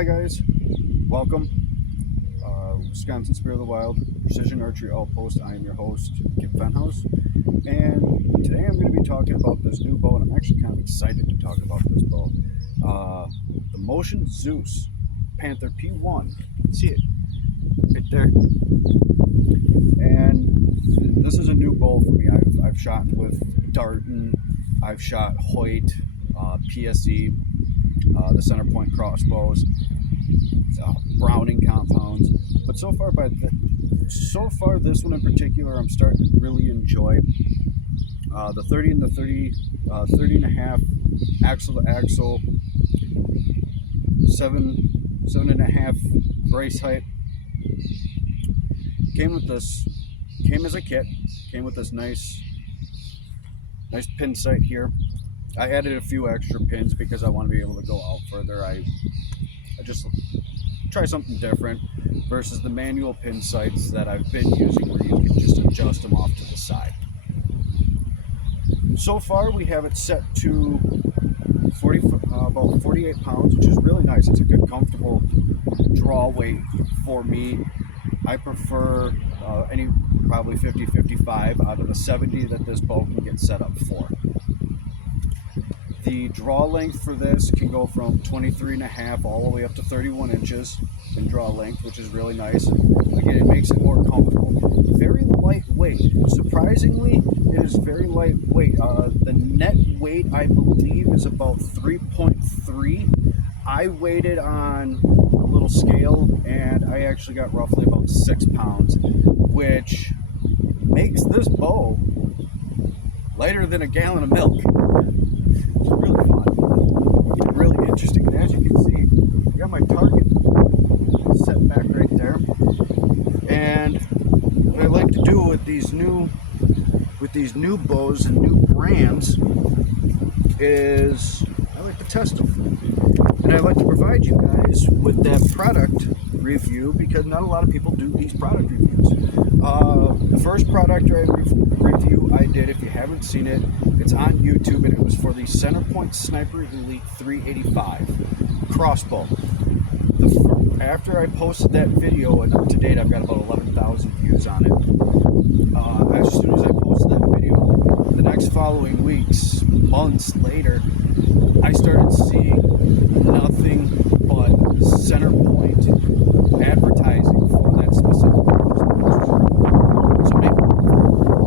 Hi guys, welcome. Wisconsin Spirit of the Wild, Precision Archery Outpost. I am your host, Kip Fenhouse, and today I'm going to be talking about this new bow, and I'm actually kind of excited to talk about this bow. The Motion Zeus Panther P1. You can see it right there. And this is a new bow for me. I've shot with Darton, I've shot Hoyt, PSE, the center point crossbows, Browning compounds, but so far this one in particular I'm starting to really enjoy. The 30 and the 30 and a half axle to axle, 7.5 brace height. Came as a kit, came with this nice pin sight here. I added a few extra pins because I want to be able to go out further. I just try something different versus the manual pin sights that I've been using where you can just adjust them off to the side. So far we have it set to about 48 pounds, which is really nice. It's a good comfortable draw weight for me. I prefer probably 50-55 out of the 70 that this bow can get set up for. The draw length for this can go from 23.5 all the way up to 31 inches in draw length, which is really nice. Again, it makes it more comfortable. Very lightweight. Surprisingly, it is very lightweight. The net weight, I believe, is about 3.3. I weighed it on a little scale, and I actually got roughly about 6 pounds, which makes this bow lighter than a gallon of milk. It's really fun, really interesting. And as you can see, I got my target set back right there. And what I like to do with these new bows and new brands is I like to test them, and I like to provide you guys with that product review because not a lot of people do these product reviews. The first product review I did, if you haven't seen it, it's on YouTube, and it was for the Centerpoint Sniper Elite 385 crossbow. After I posted that video, and to date I've got about 11,000 views on it, as soon as I posted that video, the next following weeks, months later, I started seeing nothing but Centerpoint advertising for that specific crossbow.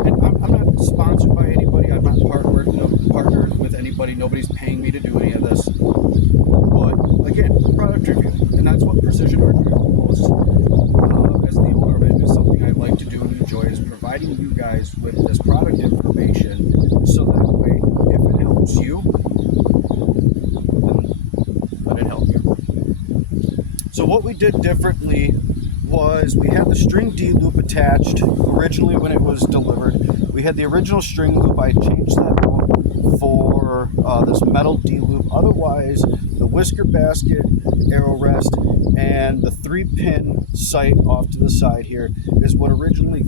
And I'm not sponsored by anybody. I'm not partnered with anybody. Nobody's paying me to do any of this. But again, product review, and that's what Precision Archery Outpost, as the owner of it, is something I like to do and enjoy, is providing you guys with this product information, so that way, if it helps you, then let it help you. So what we did differently was we had the string D loop attached originally when it was delivered. We had the original string loop. I changed that loop for this metal D loop. Otherwise, the whisker basket, arrow rest, and the 3-pin sight off to the side here is what originally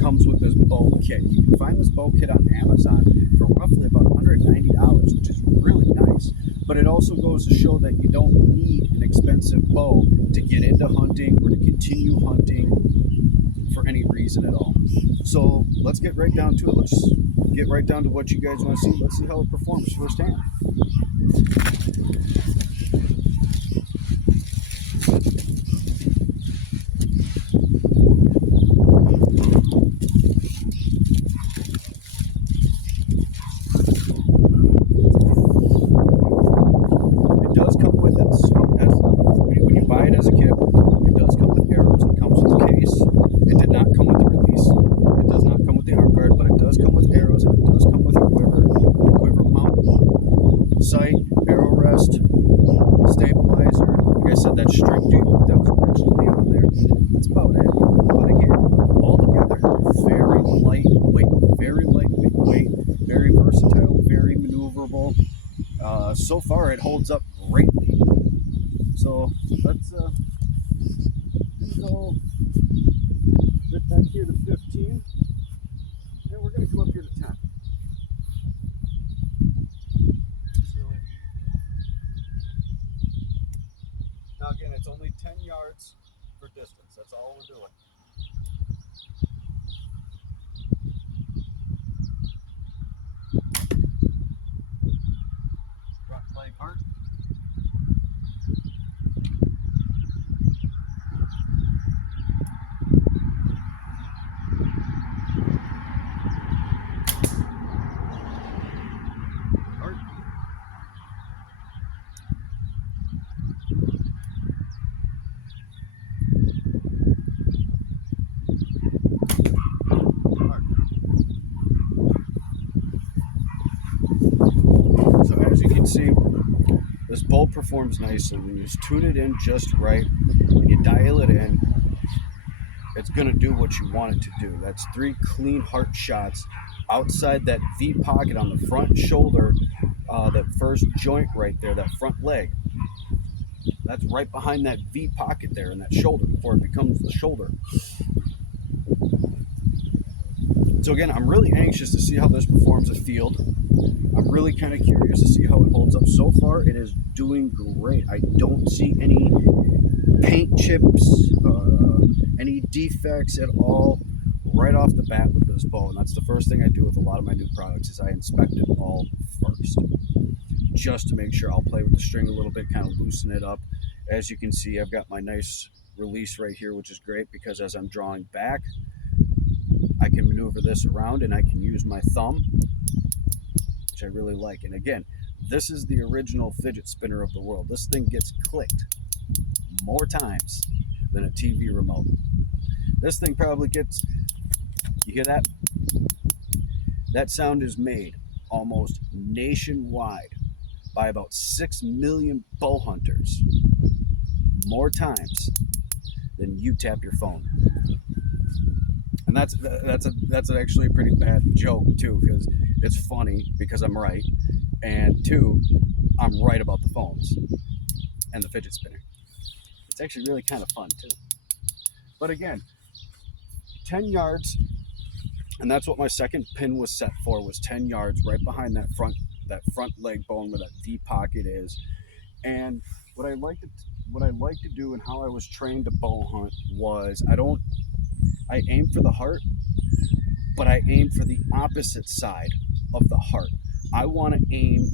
comes with this bow kit. You can find this bow kit on Amazon for roughly about $190, which is really nice. But it also goes to show that you don't need an expensive bow to get into hunting or to continue hunting for any reason at all. So let's get right down to it. Let's get right down to what you guys want to see. Let's see how it performs firsthand. When you buy it as a kit, it does come with arrows. It comes with a case. It did not come with the release. It does not come with the arm guard, but it does come with arrows, and it does come with a quiver mount, sight, arrow rest, stabilizer. Like I said, that string D that was originally on there. That's about it. But again, altogether, very lightweight, very versatile, very maneuverable. So far, it holds up greatly. So let's go right back here to 15, and we're going to come up here to 10. Now again, It's only 10 yards for distance. That's all we're doing. Front leg hard. Hard. So as you can see, this bolt performs nicely. When you tune it in just right, when you dial it in, it's going to do what you want it to do. That's 3 clean heart shots outside that V pocket on the front shoulder, that first joint right there, that front leg. That's right behind that V pocket there in that shoulder before it becomes the shoulder. So again, I'm really anxious to see how this performs afield. I'm really kind of curious to see how it holds up. So far, it is doing great. I don't see any paint chips, any defects at all right off the bat with this bow. And that's the first thing I do with a lot of my new products is I inspect it all first, just to make sure. I'll play with the string a little bit, kind of loosen it up. As you can see, I've got my nice release right here, which is great because as I'm drawing back, I can maneuver this around and I can use my thumb, which I really like. And again, this is the original fidget spinner of the world. This thing gets clicked more times than a TV remote. This thing probably gets, you hear that? That sound is made almost nationwide by about 6 million bow hunters more times than you tap your phone. And that's actually a pretty bad joke too, because it's funny because I'm right, and 2, I'm right about the phones and the fidget spinner. It's actually really kind of fun too. But again, 10 yards, and that's what my second pin was set for, was 10 yards right behind that front leg bone where that V pocket is. And what I like to do and how I was trained to bow hunt was I aim for the heart, but I aim for the opposite side of the heart. I want to aim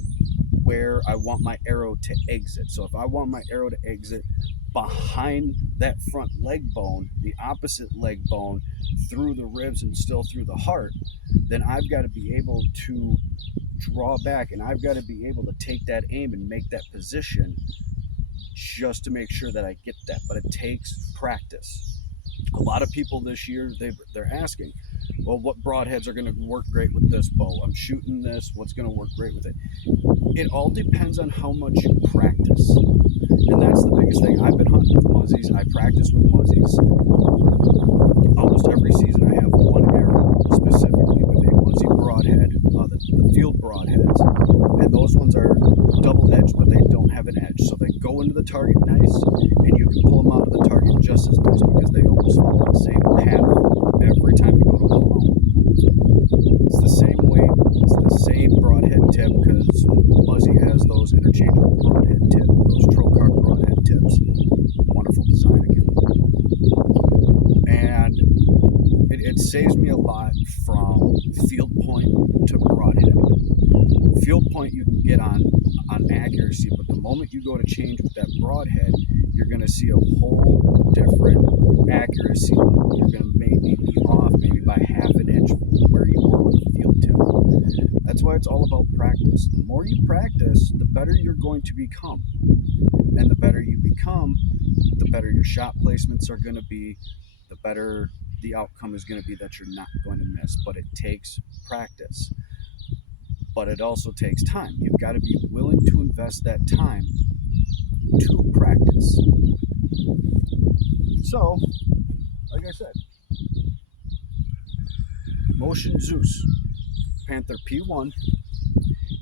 where I want my arrow to exit. So if I want my arrow to exit behind that front leg bone, the opposite leg bone, through the ribs and still through the heart, then I've got to be able to draw back and I've got to be able to take that aim and make that position just to make sure that I get that. But it takes practice. A lot of people this year, they're asking, well, what broadheads are going to work great with this bow? I'm shooting this. What's going to work great with it? It all depends on how much you practice. And that's the biggest thing. I've been hunting with muzzies. I practice with muzzies almost every season. I have one arrow specifically with a muzzy broadhead, the field broadheads. And those ones are double-edged, but they don't have an edge. So they go into the target nice, and you can pull them out of the target just as nice because they almost follow the same path every time you go to pull them out. It's the same weight, it's the same broadhead tip because Muzzy has those interchangeable broadhead tips, those trocar broadhead tips. Wonderful design again. And it saves me a lot from field point to broadhead. Field point you can get on accuracy, but the moment you go to change with that broadhead, you're going to see a whole different accuracy level. You're going to maybe be off maybe by half an inch where you were with the field tip. That's why it's all about practice. The more you practice, the better you're going to become. And the better you become, the better your shot placements are going to be, the better the outcome is going to be that you're not going to miss. But it takes practice. But it also takes time. You've got to be willing to invest that time to practice. So, like I said, Motion Zeus Panther P1.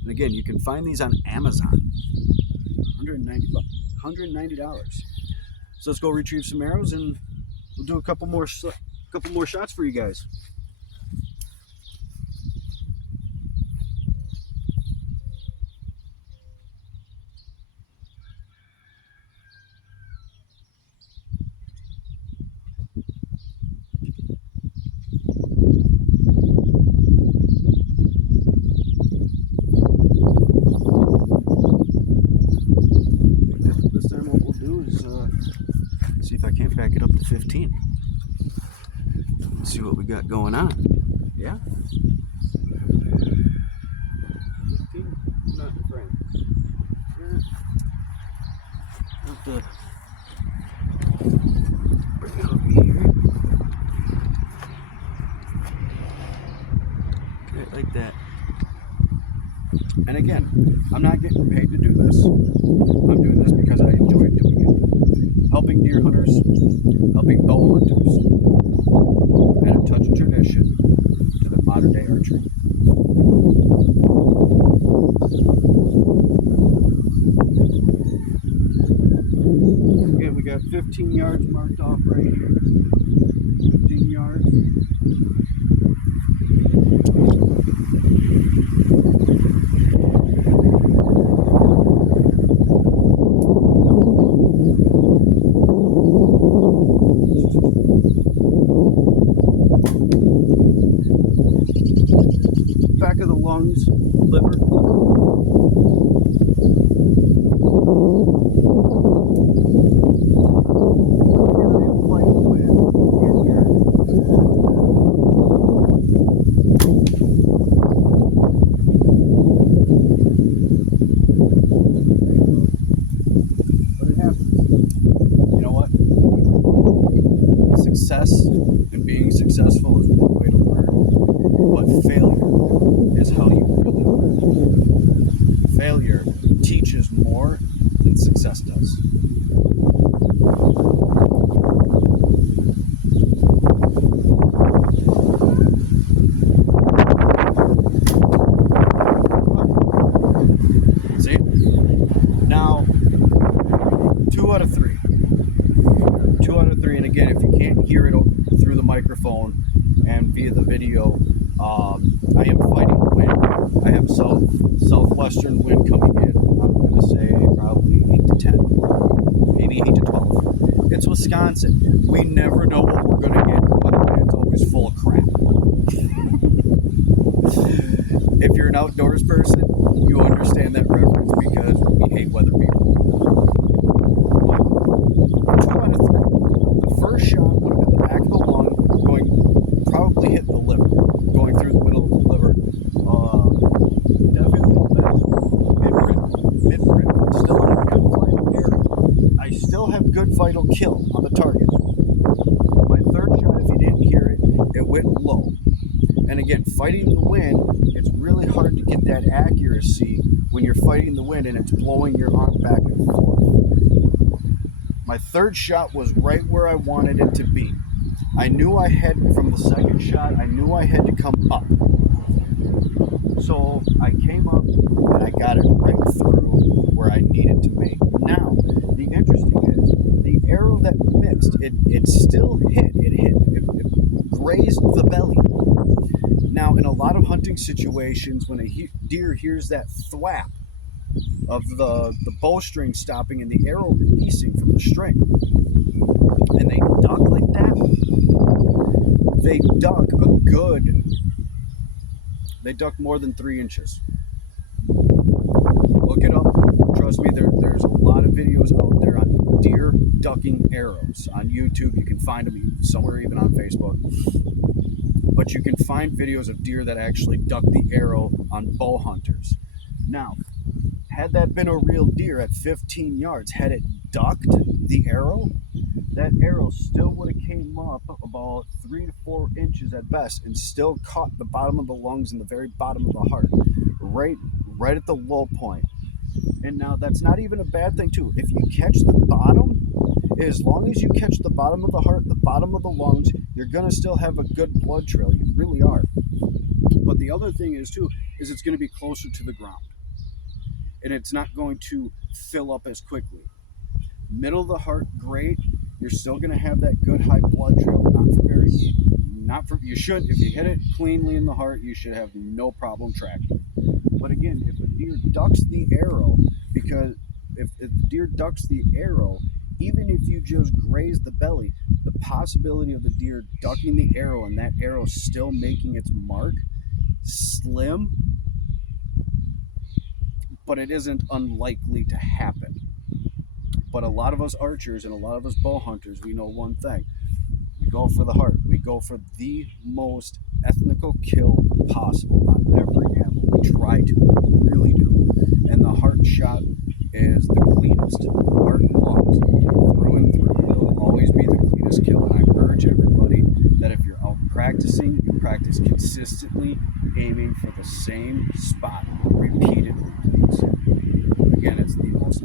And again, you can find these on Amazon. $190. So let's go retrieve some arrows and we'll do a couple more shots for you guys. crack it up to 15. Let's see what we got going on. Yeah? 15? Not in frame. Have to bring it over here. Right like that. And again, I'm not getting paid to do this. I'm doing this because I enjoy doing it. Helping deer hunters, helping bow hunters, and a touch of tradition to the modern day archery. Again, we got 15 yards marked off right here. 15 yards. Back of the lungs, liver. But it happens. You know what? Success and being successful is one way to learn, but failure is how you really learn. Failure teaches more than success does. See? Now, 2 out of 3. 2 out of 3, and again, if you can't hear it through the microphone and via the video, I am fighting wind. I have southwestern wind coming in. I'm going to say probably 8 to 10, maybe 8 to 12. It's Wisconsin. We never know what we're going to get. The weatherman's always full of crap. If you're an outdoors person, you understand that reference because we hate weather people. 2 out of 3. The first shot would have been the back of the lung, probably hitting the liver, going through the middle of the liver. Definitely mid-rib. Still in a good vital area. I still have good vital kill on the target. My third shot, if you didn't hear it, it went low. And again, fighting the wind, it's really hard to get that accuracy when you're fighting the wind and it's blowing your arm back and forth. My third shot was right where I wanted it to be. I knew I had, from the second shot, I knew I had to come up. So I came up and I got it right through where I needed to be. Now, the interesting is, the arrow that missed, it still hit. It grazed the belly. Now, in a lot of hunting situations, when a deer hears that thwap of the bowstring stopping and the arrow releasing from the string, and they duck like that, they duck more than 3 inches. Look it up. Trust me, there's a lot of videos out there on deer ducking arrows. On YouTube, you can find them somewhere, even on Facebook. But you can find videos of deer that actually duck the arrow on bow hunters. Now, had that been a real deer at 15 yards, had it ducked the arrow, that arrow still would have came up about 3 to 4 inches at best and still caught the bottom of the lungs and the very bottom of the heart, right at the low point. And now that's not even a bad thing too. If you catch the bottom, as long as you catch the bottom of the heart, the bottom of the lungs, you're gonna still have a good blood trail. You really are. But the other thing is too, is it's gonna be closer to the ground. And it's not going to fill up as quickly. Middle of the heart, great. You're still going to have that good high blood trail. You should, if you hit it cleanly in the heart, you should have no problem tracking. But again, if a deer ducks the arrow, because if the deer ducks the arrow, even if you just graze the belly, the possibility of the deer ducking the arrow and that arrow still making its mark, slim, but it isn't unlikely to happen. But a lot of us archers and a lot of us bow hunters, we know one thing. We go for the heart. We go for the most ethnical kill possible on every animal. We try to. We really do. And the heart shot is the cleanest. Heart and lungs, through and through. It'll always be the cleanest kill. And I urge everybody that if you're out practicing, you practice consistently, aiming for the same spot repeatedly, please. Again, it's the most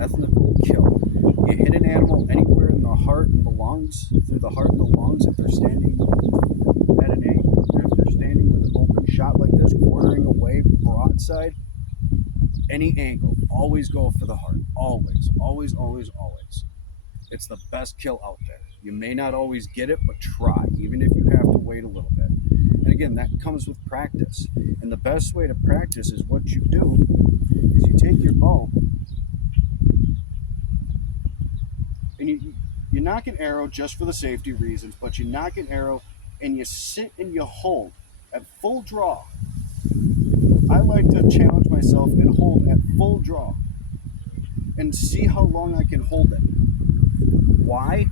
ethnical kill. You hit an animal anywhere in the heart and the lungs, through the heart and the lungs, if they're standing at an angle, if they're standing with an open shot like this, quartering away, broadside, any angle, always go for the heart. Always, always, always, always. It's the best kill out there. You may not always get it, but try, even if you have to wait a little bit. And again, that comes with practice. And the best way to practice is what you do is you take your bow and you knock an arrow just for the safety reasons, but you knock an arrow and you sit and you hold at full draw. I like to challenge myself and hold at full draw and see how long I can hold it. Why?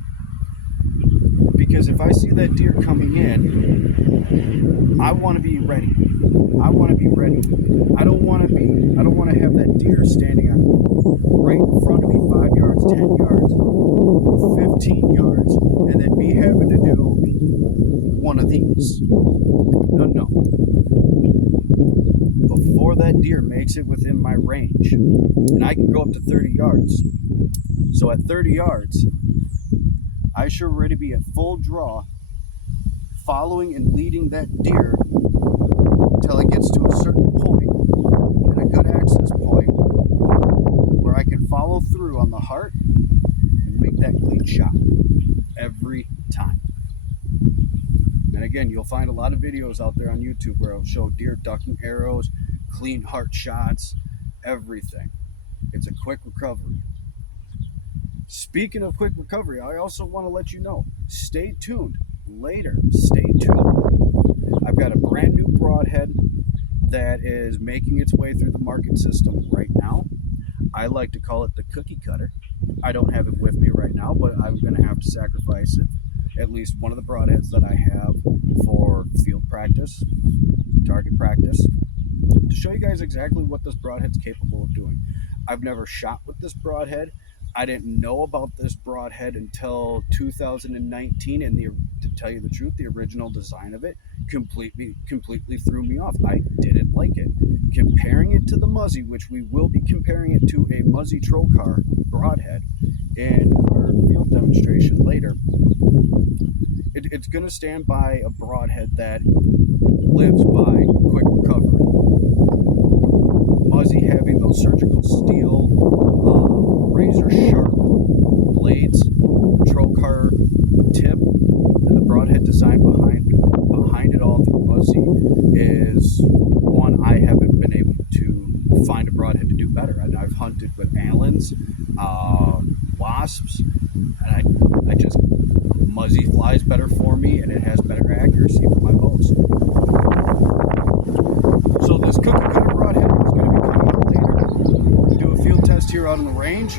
Because if I see that deer coming in, I want to be ready. I want to be ready. I don't want to have that deer standing on right in front of me, 5 yards, 10 yards, 15 yards, and then me having to do one of these. No. Before that deer makes it within my range, and I can go up to 30 yards. So at 30 yards, I should already be at full draw, following and leading that deer till it gets to a certain point, and a good access point, where I can follow through on the heart and make that clean shot every time. And again, you'll find a lot of videos out there on YouTube where it'll show deer ducking arrows, clean heart shots, everything. It's a quick recovery. Speaking of quick recovery, I also want to let you know, stay tuned. Later, stay tuned. I've got a brand new broadhead that is making its way through the market system right now. I like to call it the cookie cutter. I don't have it with me right now, but I'm going to have to sacrifice it, at least one of the broadheads that I have for field practice, target practice, to show you guys exactly what this broadhead's capable of doing. I've never shot with this broadhead. I didn't know about this broadhead until 2019, and to tell you the truth, the original design of it completely threw me off. I didn't like it. Comparing it to the Muzzy, which we will be comparing it to a Muzzy Trocar broadhead in our field demonstration later, it's going to stand by a broadhead that lives by quick recovery. Muzzy having those surgical steel, razor sharp blades, trocar tip, and the broadhead design behind it all through Muzzy is one I haven't been able to find a broadhead to do better. And I've hunted with Allens, wasps, and I just Muzzy flies better for me, and it has better accuracy for my bows. So this cookie cutter broadhead is going to be coming out later. Do a field test here out on the range.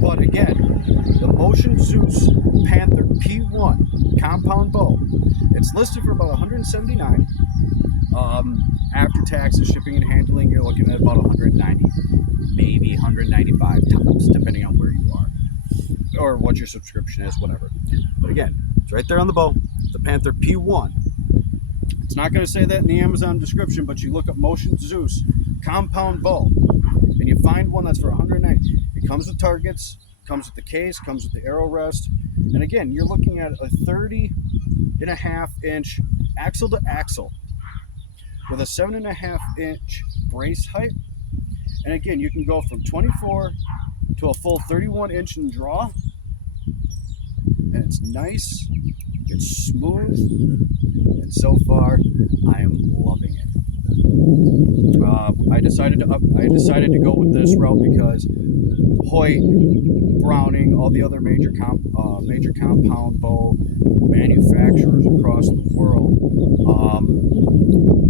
But again, the Motion Zeus Panther P1 Compound bow, it's listed for about $179. After taxes, shipping, and handling, you're looking at about $190, maybe $195 tops, depending on where you are or what your subscription is, whatever. But again, it's right there on the bow, the Panther P1. It's not going to say that in the Amazon description, but you look up Motion Zeus Compound bow, and you find one that's for $190. It comes with targets, comes with the case, comes with the arrow rest, and again, you're looking at a 30.5-inch axle to axle with a 7.5-inch brace height. And again, you can go from 24 to a full 31-inch in draw, and it's nice, it's smooth, and so far I am loving it. I decided to go with this route because Hoyt, Browning, all the other major compound bow manufacturers across the world,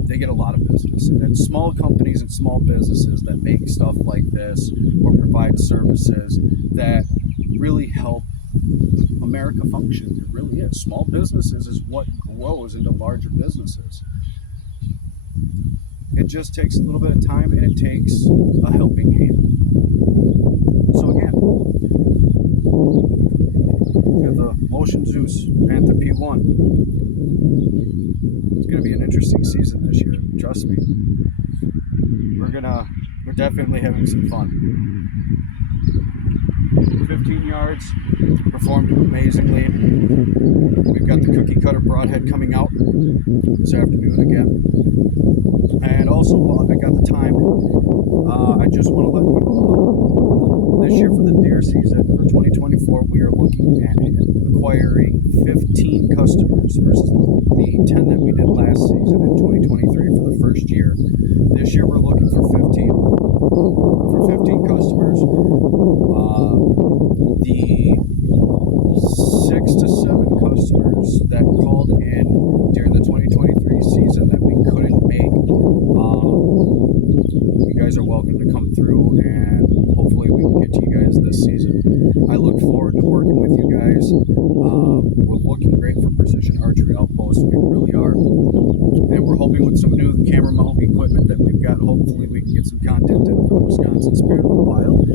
they get a lot of business, and it's small companies and small businesses that make stuff like this or provide provide services that really help America function. It really is. Small businesses is what grows into larger businesses. It just takes a little bit of time, and it takes a helping hand. So again, we have the Motion Zeus Panther P1. It's going to be an interesting season this year. Trust me. We're definitely having some fun. 15 yards, performed amazingly. We've got the cookie cutter broadhead coming out this afternoon again. And also, while I got the time, I just want to let people know this year for the deer season for 2024, we are looking at acquiring 15 customers versus the 10 that we did last season in 2023 for the first year. This year we're looking for 15 customers. The 6 to 7 customers that called in during the 2023 season that we couldn't make, you guys are welcome to come through, and hopefully we can get to you guys this season. I look forward to working with you guys. We're looking great for Precision Archery Outpost. We really are. And we're hoping with some new camera mount equipment that we've got, hopefully we can get some content in for Wisconsin Spirit of the Wild.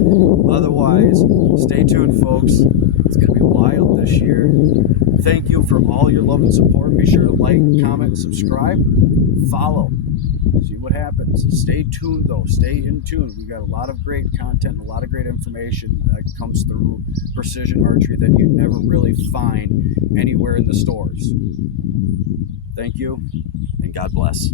Otherwise, stay tuned, folks. It's going to be wild this year. Thank you for all your love and support. Be sure to like, comment, subscribe, follow. See what happens. Stay tuned, though. Stay in tune. We got a lot of great content and a lot of great information that comes through Precision Archery that you never really find anywhere in the stores. Thank you, and God bless.